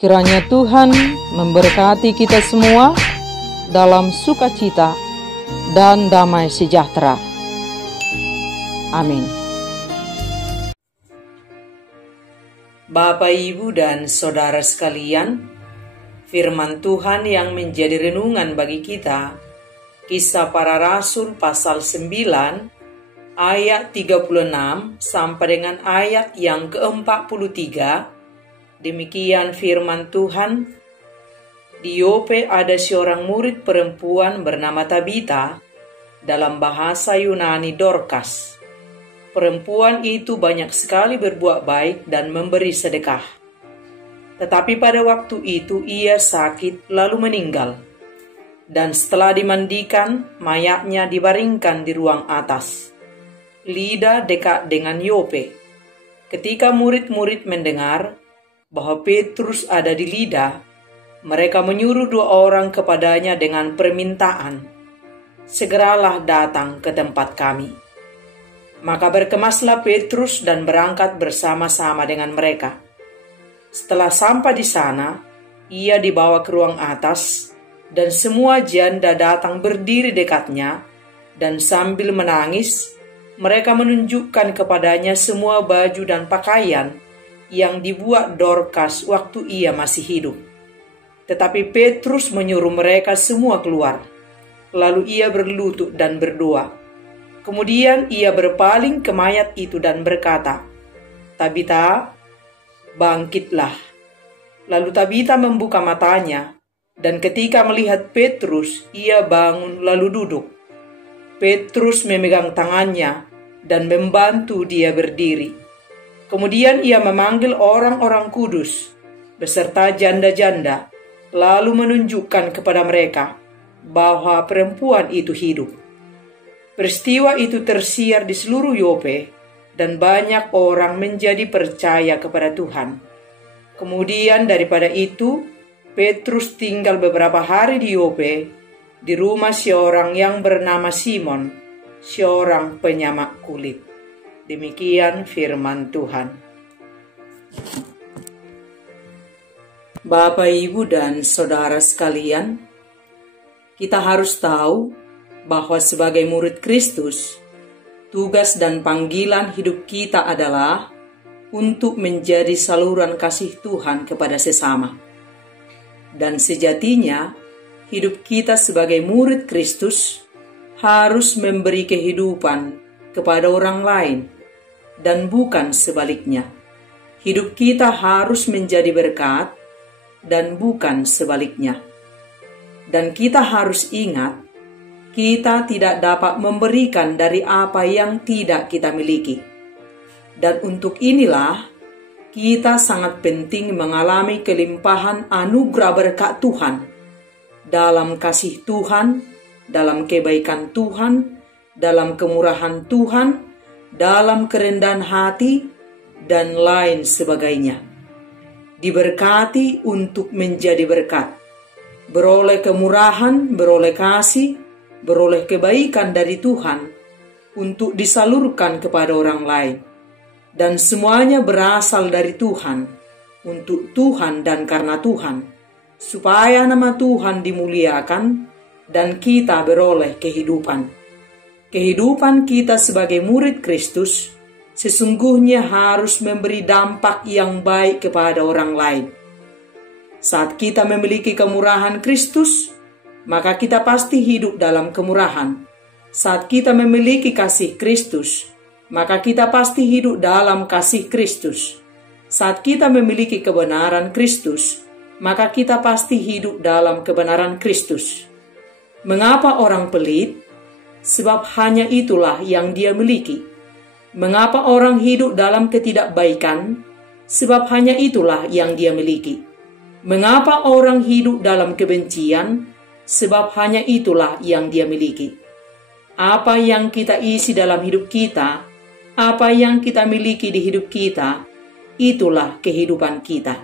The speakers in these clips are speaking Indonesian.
Kiranya Tuhan memberkati kita semua dalam sukacita dan damai sejahtera. Amin. Bapak, Ibu, dan Saudara sekalian, firman Tuhan yang menjadi renungan bagi kita, Kisah Para Rasul pasal 9, ayat 36 sampai dengan ayat yang ke-43. Demikian firman Tuhan. Di Yope ada seorang murid perempuan bernama Tabita, dalam bahasa Yunani Dorcas. Perempuan itu banyak sekali berbuat baik dan memberi sedekah. Tetapi pada waktu itu ia sakit lalu meninggal. Dan setelah dimandikan, mayatnya dibaringkan di ruang atas. Lida dekat dengan Yope. Ketika murid-murid mendengar bahwa Petrus ada di Lida, mereka menyuruh 2 orang kepadanya dengan permintaan, "Segeralah datang ke tempat kami." Maka berkemaslah Petrus dan berangkat bersama-sama dengan mereka. Setelah sampai di sana, ia dibawa ke ruang atas, dan semua janda datang berdiri dekatnya, dan sambil menangis, mereka menunjukkan kepadanya semua baju dan pakaian yang dibuat Dorcas waktu ia masih hidup. Tetapi Petrus menyuruh mereka semua keluar. Lalu ia berlutut dan berdoa. Kemudian ia berpaling ke mayat itu dan berkata, "Tabita, bangkitlah." Lalu Tabita membuka matanya, dan ketika melihat Petrus, ia bangun lalu duduk. Petrus memegang tangannya dan membantu dia berdiri. Kemudian ia memanggil orang-orang kudus beserta janda-janda, lalu menunjukkan kepada mereka bahwa perempuan itu hidup. Peristiwa itu tersiar di seluruh Yope, dan banyak orang menjadi percaya kepada Tuhan. Kemudian daripada itu, Petrus tinggal beberapa hari di Yope, di rumah seorang yang bernama Simon, seorang penyamak kulit. Demikian firman Tuhan. Bapak, Ibu, dan Saudara sekalian, kita harus tahu bahwa sebagai murid Kristus, tugas dan panggilan hidup kita adalah untuk menjadi saluran kasih Tuhan kepada sesama. Dan sejatinya, hidup kita sebagai murid Kristus harus memberi kehidupan kepada orang lain, dan bukan sebaliknya. Hidup kita harus menjadi berkat dan bukan sebaliknya. Dan kita harus ingat, kita tidak dapat memberikan dari apa yang tidak kita miliki. Dan untuk inilah, kita sangat penting mengalami kelimpahan anugerah berkat Tuhan, dalam kasih Tuhan, dalam kebaikan Tuhan, dalam kemurahan Tuhan, dalam kerendahan hati, dan lain sebagainya. Diberkati untuk menjadi berkat, beroleh kemurahan, beroleh kasih, beroleh kebaikan dari Tuhan untuk disalurkan kepada orang lain. Dan semuanya berasal dari Tuhan, untuk Tuhan dan karena Tuhan, supaya nama Tuhan dimuliakan dan kita beroleh kehidupan. Kehidupan kita sebagai murid Kristus sesungguhnya harus memberi dampak yang baik kepada orang lain. Saat kita memiliki kemurahan Kristus, maka kita pasti hidup dalam kemurahan. Saat kita memiliki kasih Kristus, maka kita pasti hidup dalam kasih Kristus. Saat kita memiliki kebenaran Kristus, maka kita pasti hidup dalam kebenaran Kristus. Mengapa orang pelit? Sebab hanya itulah yang dia miliki. Mengapa orang hidup dalam ketidakbaikan? Sebab hanya itulah yang dia miliki. Mengapa orang hidup dalam kebencian? Sebab hanya itulah yang dia miliki. Apa yang kita isi dalam hidup kita, apa yang kita miliki di hidup kita, itulah kehidupan kita.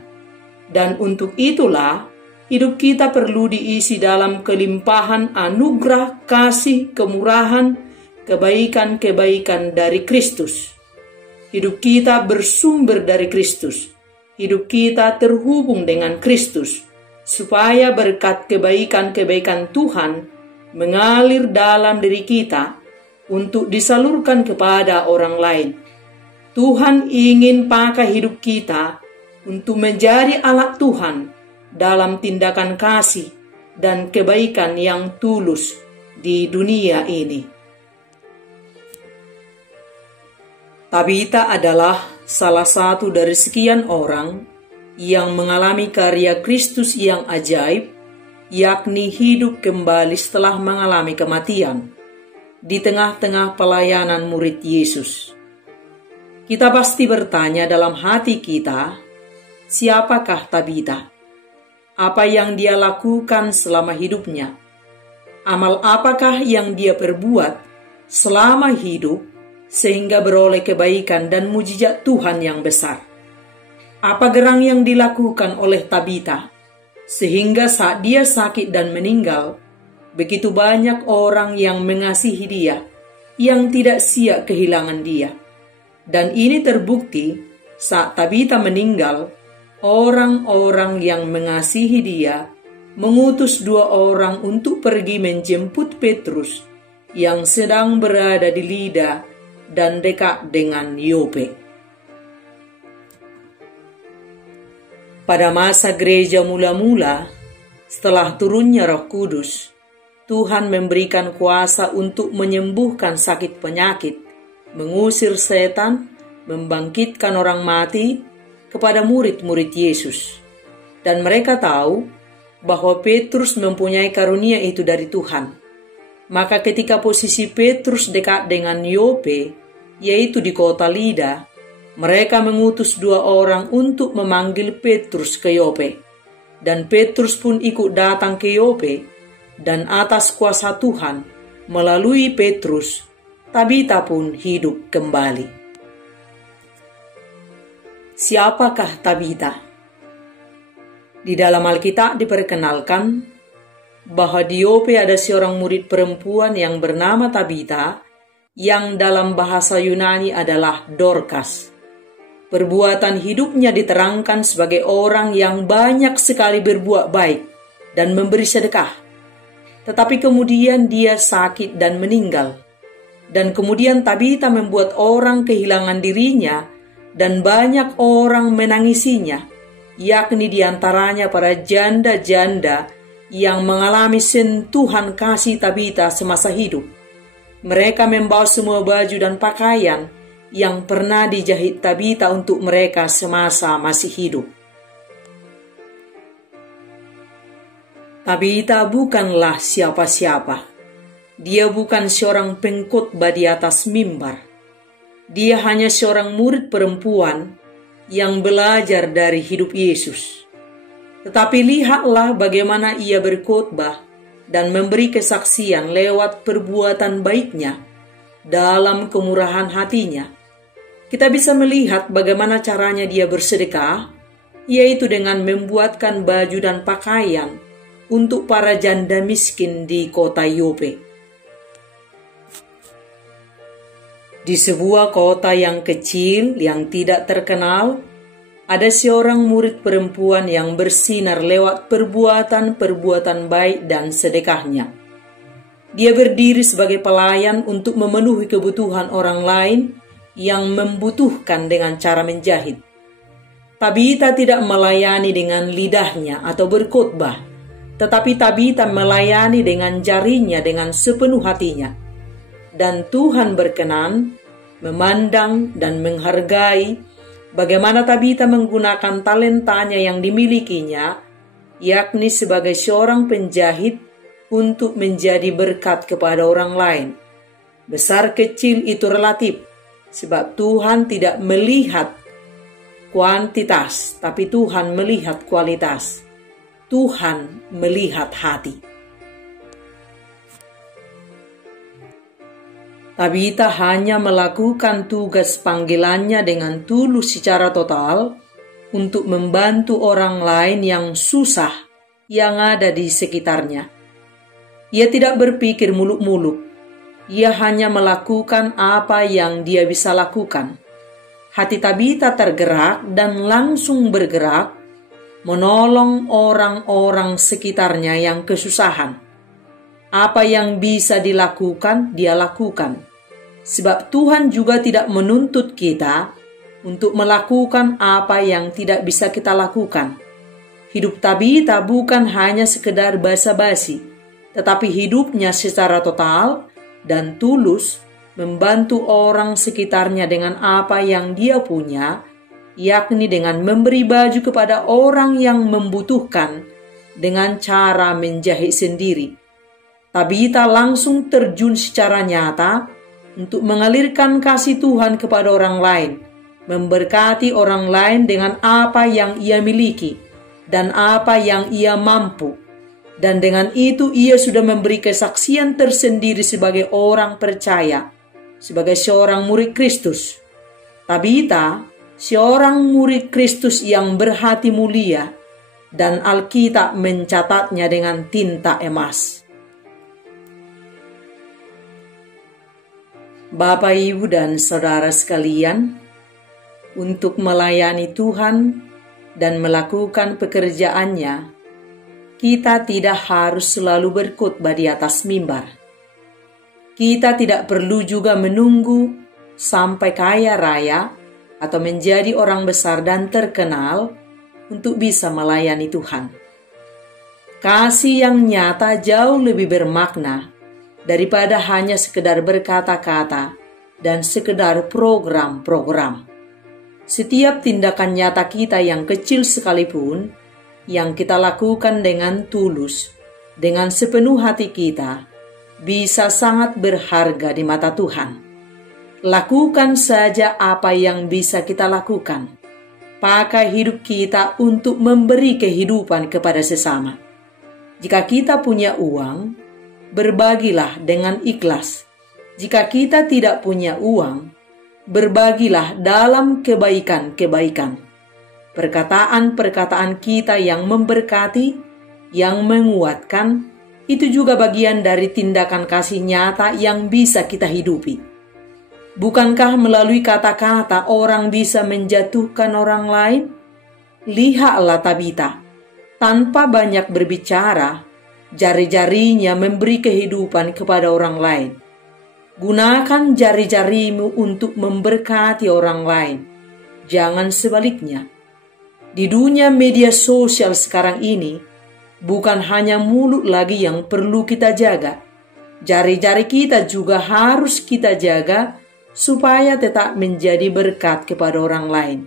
Dan untuk itulah, hidup kita perlu diisi dalam kelimpahan anugerah, kasih, kemurahan, kebaikan-kebaikan dari Kristus. Hidup kita bersumber dari Kristus. hidup kita terhubung dengan Kristus, supaya berkat kebaikan-kebaikan Tuhan mengalir dalam diri kita untuk disalurkan kepada orang lain. Tuhan ingin pakai hidup kita untuk menjadi alat Tuhan dalam tindakan kasih dan kebaikan yang tulus di dunia ini. Tabita adalah salah satu dari sekian orang yang mengalami karya Kristus yang ajaib, yakni hidup kembali setelah mengalami kematian di tengah-tengah pelayanan murid Yesus. Kita pasti bertanya dalam hati kita, siapakah Tabita? Apa yang dia lakukan selama hidupnya? Amal apakah yang dia perbuat selama hidup sehingga beroleh kebaikan dan mujizat Tuhan yang besar? Apa gerang yang dilakukan oleh Tabita sehingga saat dia sakit dan meninggal, begitu banyak orang yang mengasihi dia, yang tidak siap kehilangan dia. Dan ini terbukti saat Tabita meninggal, orang-orang yang mengasihi dia mengutus 2 orang untuk pergi menjemput Petrus yang sedang berada di Lida dan dekat dengan Yope. Pada masa gereja mula-mula, setelah turunnya Roh Kudus, Tuhan memberikan kuasa untuk menyembuhkan sakit penyakit, mengusir setan, membangkitkan orang mati kepada murid-murid Yesus. Dan mereka tahu bahwa Petrus mempunyai karunia itu dari Tuhan. Maka ketika posisi Petrus dekat dengan Yope, yaitu di kota Lida, mereka mengutus 2 orang untuk memanggil Petrus ke Yope. Dan Petrus pun ikut datang ke Yope, dan atas kuasa Tuhan, melalui Petrus, Tabita pun hidup kembali. Siapakah Tabita? Di dalam Alkitab diperkenalkan bahwa di Yope ada seorang murid perempuan yang bernama Tabita, yang dalam bahasa Yunani adalah Dorcas. Perbuatan hidupnya diterangkan sebagai orang yang banyak sekali berbuat baik dan memberi sedekah. Tetapi kemudian dia sakit dan meninggal. Dan kemudian Tabita membuat orang kehilangan dirinya dan banyak orang menangisinya, yakni diantaranya para janda-janda yang mengalami sentuhan kasih Tabita semasa hidup. Mereka membawa semua baju dan pakaian yang pernah dijahit Tabita untuk mereka semasa masih hidup. Tabita bukanlah siapa-siapa. Dia bukan seorang pengkhotbah di atas mimbar. Dia hanya seorang murid perempuan yang belajar dari hidup Yesus. Tetapi lihatlah bagaimana ia berkhotbah dan memberi kesaksian lewat perbuatan baiknya dalam kemurahan hatinya. Kita bisa melihat bagaimana caranya dia bersedekah, yaitu dengan membuatkan baju dan pakaian untuk para janda miskin di kota Yope. Di sebuah kota yang kecil yang tidak terkenal, ada seorang murid perempuan yang bersinar lewat perbuatan-perbuatan baik dan sedekahnya. Dia berdiri sebagai pelayan untuk memenuhi kebutuhan orang lain yang membutuhkan dengan cara menjahit. Tabita tidak melayani dengan lidahnya atau berkhotbah, tetapi Tabita melayani dengan jarinya dengan sepenuh hatinya. Dan Tuhan berkenan memandang dan menghargai bagaimana Tabita menggunakan talentanya yang dimilikinya, yakni sebagai seorang penjahit untuk menjadi berkat kepada orang lain. Besar kecil itu relatif, sebab Tuhan tidak melihat kuantitas, tapi Tuhan melihat kualitas. Tuhan melihat hati. Tabita hanya melakukan tugas panggilannya dengan tulus secara total untuk membantu orang lain yang susah yang ada di sekitarnya. Ia tidak berpikir muluk-muluk. Ia hanya melakukan apa yang dia bisa lakukan. hati Tabita tergerak dan langsung bergerak menolong orang-orang sekitarnya yang kesusahan. Apa yang bisa dilakukan, dia lakukan. Sebab Tuhan juga tidak menuntut kita untuk melakukan apa yang tidak bisa kita lakukan. Hidup Tabita bukan hanya sekedar basa-basi, tetapi hidupnya secara total dan tulus membantu orang sekitarnya dengan apa yang dia punya, yakni dengan memberi baju kepada orang yang membutuhkan dengan cara menjahit sendiri. Tabita langsung terjun secara nyata untuk mengalirkan kasih Tuhan kepada orang lain, memberkati orang lain dengan apa yang ia miliki dan apa yang ia mampu. Dan dengan itu ia sudah memberi kesaksian tersendiri sebagai orang percaya, sebagai seorang murid Kristus. Tabita seorang murid Kristus yang berhati mulia, dan Alkitab mencatatnya dengan tinta emas. Bapak, Ibu, dan saudara sekalian, untuk melayani Tuhan dan melakukan pekerjaannya, kita tidak harus selalu berkhotbah di atas mimbar. Kita tidak perlu juga menunggu sampai kaya raya atau menjadi orang besar dan terkenal untuk bisa melayani Tuhan. Kasih yang nyata jauh lebih bermakna daripada hanya sekedar berkata-kata dan sekedar program-program. Setiap tindakan nyata kita yang kecil sekalipun, yang kita lakukan dengan tulus, dengan sepenuh hati kita, bisa sangat berharga di mata Tuhan. Lakukan saja apa yang bisa kita lakukan. Pakai hidup kita untuk memberi kehidupan kepada sesama. Jika kita punya uang, berbagilah dengan ikhlas. Jika kita tidak punya uang, berbagilah dalam kebaikan-kebaikan. Perkataan-perkataan kita yang memberkati, yang menguatkan, itu juga bagian dari tindakan kasih nyata yang bisa kita hidupi. Bukankah melalui kata-kata orang bisa menjatuhkan orang lain? Lihatlah Tabita, tanpa banyak berbicara, jari-jarinya memberi kehidupan kepada orang lain. Gunakan jari-jarimu untuk memberkati orang lain, jangan sebaliknya. Di dunia media sosial sekarang ini, bukan hanya mulut lagi yang perlu kita jaga, jari-jari kita juga harus kita jaga supaya tetap menjadi berkat kepada orang lain.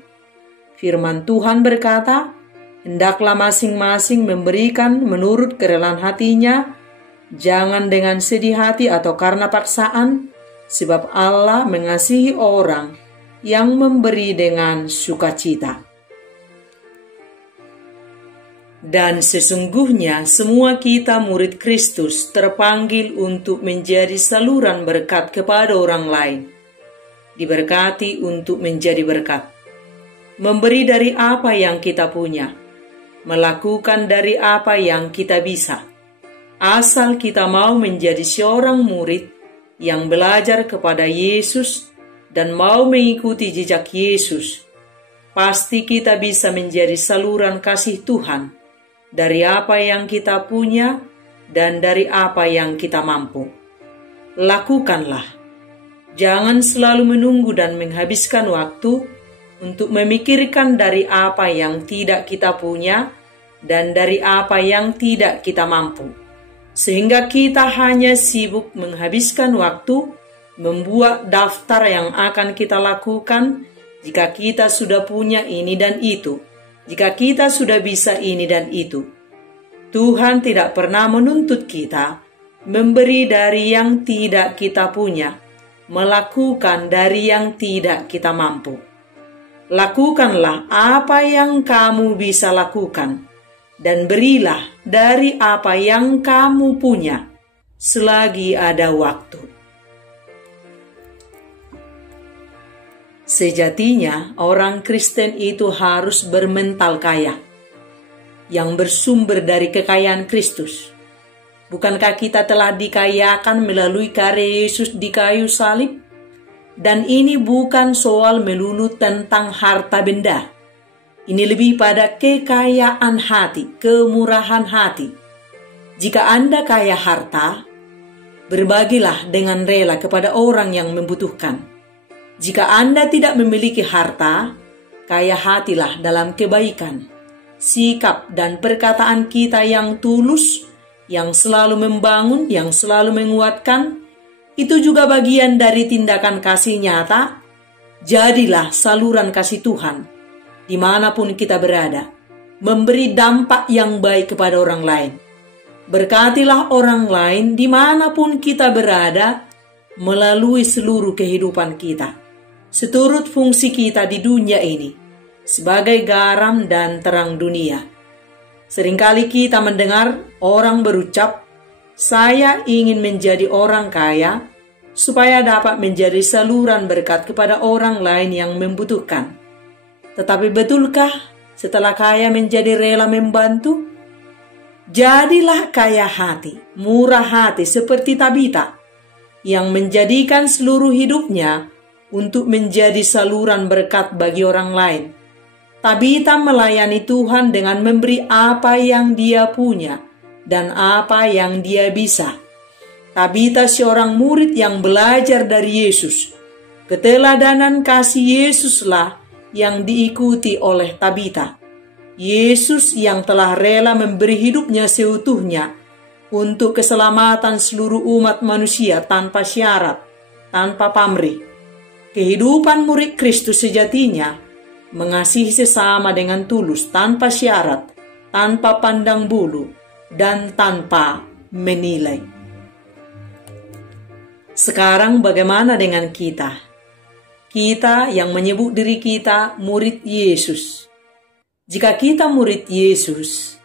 Firman Tuhan berkata, hendaklah masing-masing memberikan menurut kerelaan hatinya, jangan dengan sedih hati atau karena paksaan, sebab Allah mengasihi orang yang memberi dengan sukacita. Dan sesungguhnya semua kita murid Kristus terpanggil untuk menjadi saluran berkat kepada orang lain. Diberkati untuk menjadi berkat. Memberi dari apa yang kita punya. Melakukan dari apa yang kita bisa. Asal kita mau menjadi seorang murid yang belajar kepada Yesus dan mau mengikuti jejak Yesus, pasti kita bisa menjadi saluran kasih Tuhan dari apa yang kita punya dan dari apa yang kita mampu. Lakukanlah. Jangan selalu menunggu dan menghabiskan waktu untuk memikirkan dari apa yang tidak kita punya dan dari apa yang tidak kita mampu. Sehingga kita hanya sibuk menghabiskan waktu membuat daftar yang akan kita lakukan jika kita sudah punya ini dan itu, jika kita sudah bisa ini dan itu. Tuhan tidak pernah menuntut kita memberi dari yang tidak kita punya, melakukan dari yang tidak kita mampu. Lakukanlah apa yang kamu bisa lakukan, dan berilah dari apa yang kamu punya, selagi ada waktu. Sejatinya, orang Kristen itu harus bermental kaya, yang bersumber dari kekayaan Kristus. Bukankah kita telah dikayakan melalui karya Yesus di kayu salib? Dan ini bukan soal melulu tentang harta benda. Ini lebih pada kekayaan hati, kemurahan hati. Jika Anda kaya harta, berbagilah dengan rela kepada orang yang membutuhkan. Jika Anda tidak memiliki harta, kaya hatilah dalam kebaikan. Sikap dan perkataan kita yang tulus, yang selalu membangun, yang selalu menguatkan, itu juga bagian dari tindakan kasih nyata. Jadilah saluran kasih Tuhan dimanapun kita berada, memberi dampak yang baik kepada orang lain. Berkatilah orang lain dimanapun kita berada melalui seluruh kehidupan kita, seturut fungsi kita di dunia ini sebagai garam dan terang dunia. Seringkali kita mendengar orang berucap, "Saya ingin menjadi orang kaya supaya dapat menjadi saluran berkat kepada orang lain yang membutuhkan." Tetapi betulkah setelah kaya menjadi rela membantu? Jadilah kaya hati, murah hati seperti Tabita, yang menjadikan seluruh hidupnya untuk menjadi saluran berkat bagi orang lain. Tabita melayani Tuhan dengan memberi apa yang dia punya dan apa yang dia bisa. Tabita seorang murid yang belajar dari Yesus. Keteladanan kasih Yesuslah yang diikuti oleh Tabita. Yesus yang telah rela memberi hidupnya seutuhnya untuk keselamatan seluruh umat manusia tanpa syarat, tanpa pamrih. Kehidupan murid Kristus sejatinya mengasihi sesama dengan tulus, tanpa syarat, tanpa pandang bulu, dan tanpa menilai. Sekarang bagaimana dengan kita? Kita yang menyebut diri kita murid Yesus. Jika kita murid Yesus,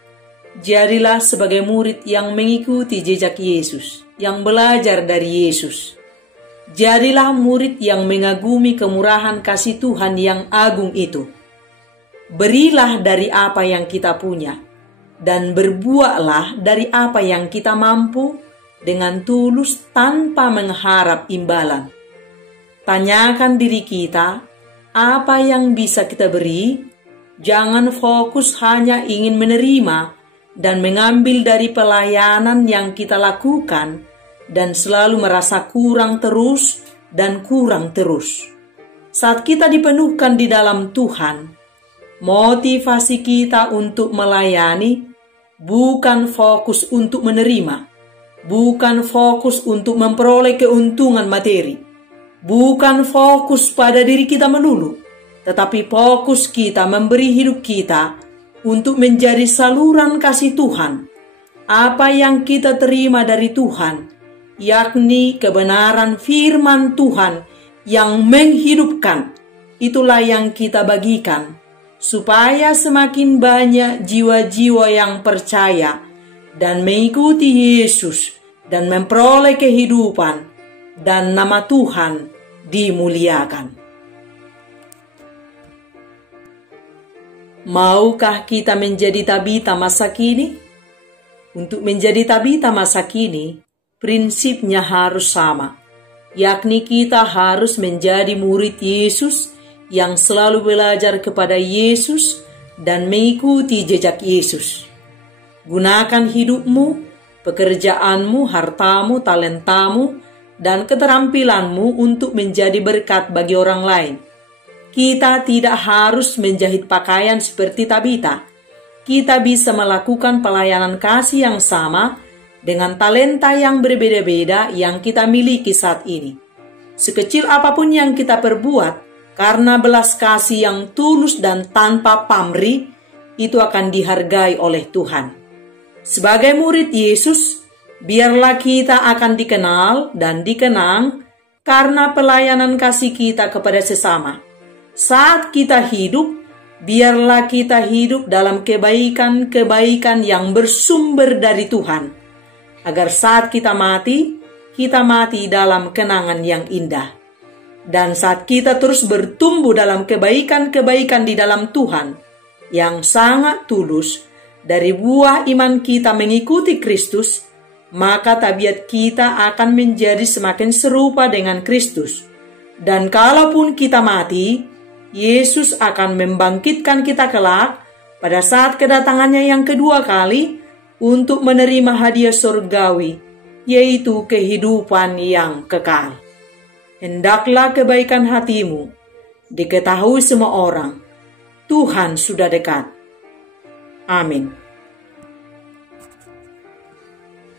jadilah sebagai murid yang mengikuti jejak Yesus, yang belajar dari Yesus. Jadilah murid yang mengagumi kemurahan kasih Tuhan yang agung itu. Berilah dari apa yang kita punya, dan berbuatlah dari apa yang kita mampu dengan tulus tanpa mengharap imbalan. Tanyakan diri kita, apa yang bisa kita beri? Jangan fokus hanya ingin menerima dan mengambil dari pelayanan yang kita lakukan dan selalu merasa kurang terus dan kurang terus. Saat kita dipenuhkan di dalam Tuhan, motivasi kita untuk melayani bukan fokus untuk menerima, bukan fokus untuk memperoleh keuntungan materi, bukan fokus pada diri kita melulu, tetapi fokus kita memberi hidup kita untuk menjadi saluran kasih Tuhan. Apa yang kita terima dari Tuhan, yakni kebenaran firman Tuhan yang menghidupkan, itulah yang kita bagikan, supaya semakin banyak jiwa-jiwa yang percaya dan mengikuti Yesus dan memperoleh kehidupan, dan nama Tuhan dimuliakan. Maukah kita menjadi Tabita masa kini? Untuk menjadi Tabita masa kini, prinsipnya harus sama, yakni kita harus menjadi murid Yesus yang selalu belajar kepada Yesus dan mengikuti jejak Yesus. Gunakan hidupmu, pekerjaanmu, hartamu, talentamu, dan keterampilanmu untuk menjadi berkat bagi orang lain. Kita tidak harus menjahit pakaian seperti Tabita. Kita bisa melakukan pelayanan kasih yang sama dengan talenta yang berbeda-beda yang kita miliki saat ini. Sekecil apapun yang kita perbuat, karena belas kasih yang tulus dan tanpa pamrih, itu akan dihargai oleh Tuhan. Sebagai murid Yesus, biarlah kita akan dikenal dan dikenang karena pelayanan kasih kita kepada sesama. Saat kita hidup, biarlah kita hidup dalam kebaikan-kebaikan yang bersumber dari Tuhan, agar saat kita mati dalam kenangan yang indah. Dan saat kita terus bertumbuh dalam kebaikan-kebaikan di dalam Tuhan, yang sangat tulus, dari buah iman kita mengikuti Kristus, maka tabiat kita akan menjadi semakin serupa dengan Kristus. Dan kalaupun kita mati, Yesus akan membangkitkan kita kelak pada saat kedatangannya yang kedua kali untuk menerima hadiah surgawi, yaitu kehidupan yang kekal. Hendaklah kebaikan hatimu diketahui semua orang. Tuhan sudah dekat. Amin.